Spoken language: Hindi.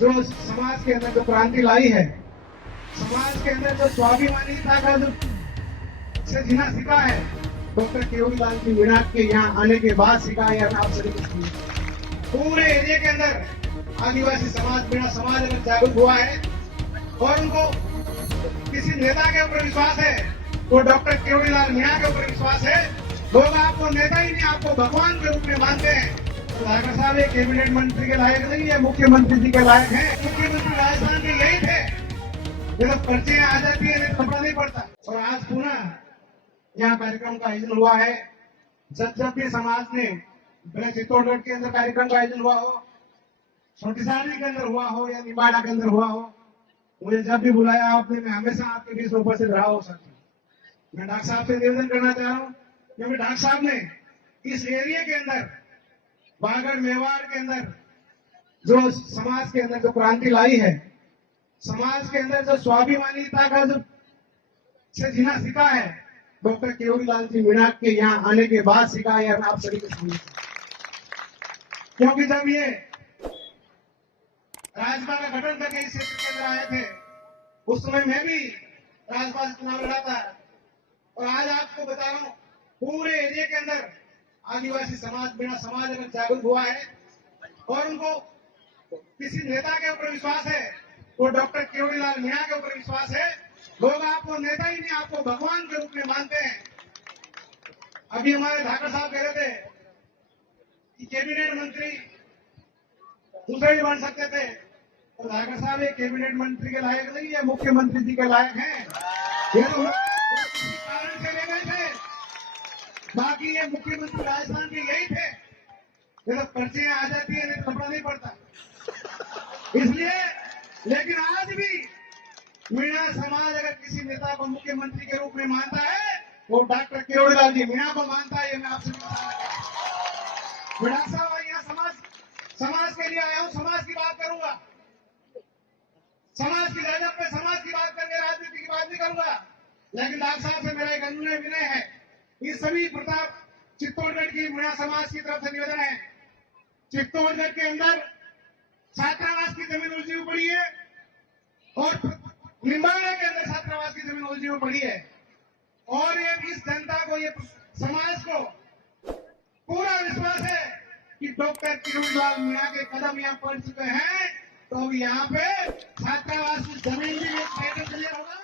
जो समाज के अंदर जो क्रांति लाई है, समाज के अंदर जो स्वाभिमानीता का जो से जीना सीखा है, डॉक्टर केवरीलाल जी मीणा के यहाँ आने के बाद सीखा है। आप सभी को पूरे एरिया के अंदर आदिवासी समाज मीणा समाज अगर जागरूक हुआ है और उनको किसी नेता के ऊपर विश्वास है, वो डॉक्टर केवरीलाल मीणा के ऊपर विश्वास है। लोग आपको नेता ही नहीं, आपको भगवान के रूप में मानते हैं। तो धाकर साहब ये कैबिनेट मंत्री के लायक नहीं है, मुख्यमंत्री जी के लायक है। मुख्यमंत्री राजस्थान के यही थे। जब पर्चियां आ जाती है तो कपड़ा नहीं पड़ता। और आज पुनः यहाँ कार्यक्रम का आयोजन हुआ है। जब भी समाज ने भले चित्तौड़गढ़ के अंदर कार्यक्रम का आयोजन हुआ हो, छोटीसाड़ी के अंदर हुआ हो या निमाड़ा के अंदर हुआ हो, मुझे जब भी बुलाया आपने, मैं हमेशा आपके बीच में उपस्थित रहा हो सकती। मैं डॉक्टर साहब से निवेदन करना चाह रहा हूँ, क्योंकि डॉक्टर साहब ने इस एरिया के अंदर बागड़ मेवाड़ के अंदर जो समाज के अंदर जो क्रांति लाई है, समाज के अंदर जो स्वाभिमानीता का जो से जीना सीखा है, डॉक्टर केवरीलाल जी मीणा के यहाँ आने के बाद सीखा है। आप सभी को समझ, क्योंकि जब ये राज्यसभा का गठन करके इस क्षेत्र के अंदर आए थे, उस समय मैं भी राज्यसभा से चुनाव लड़ा था। और आज आपको बता रहा हूं, पूरे एरिया के अंदर आदिवासी समाज मीणा समाज अगर जागरूक हुआ है और उनको किसी नेता के ऊपर विश्वास है, वो डॉक्टर केवरीलाल मीणा के ऊपर विश्वास है। लोग आपको नेता ही नहीं, आपको भगवान के रूप में मानते हैं। अभी हमारे धाकर साहब कह रहे थे कि कैबिनेट मंत्री दूसरे भी बन सकते थे। तो धाकर साहब ये कैबिनेट मंत्री के लायक नहीं है, मुख्यमंत्री जी के लायक हैं। ये तो किसी कारण से ले गए थे, बाकी ये मुख्यमंत्री राजस्थान के यही थे। जब पर्चियां आ जाती है तो कपड़ा नहीं पड़ता, इसलिए। लेकिन आज भी मीणा समाज अगर किसी नेता को मुख्यमंत्री के रूप में मानता है, वो डॉक्टर केवरीलाल जी मीणा को मानता है। मैं आपसे मीणा साहब यहाँ समाज के लिए आया हूँ, समाज की बात करूंगा, समाज की जरूरत पे समाज की बात करके राजनीति की बात नहीं करूंगा। लेकिन डॉक्टर साहब से मेरा एक अनुनय विनय है, इस सभी प्रताप चित्तौड़गढ़ की मीणा समाज की तरफ से निवेदन है। चित्तौड़गढ़ के अंदर छात्रावास की जमीन उलझी हुई पड़ी है और निम्बाड़ा के अंदर छात्रावास की जमीन उलझी हुई पड़ी है। और ये इस जनता को, ये समाज को पूरा विश्वास है कि डॉक्टर केवरीलाल मीणा के कदम यहाँ पड़ चुके हैं, तो अब यहाँ पे छात्रावास की जमीन भी क्लियर होगा।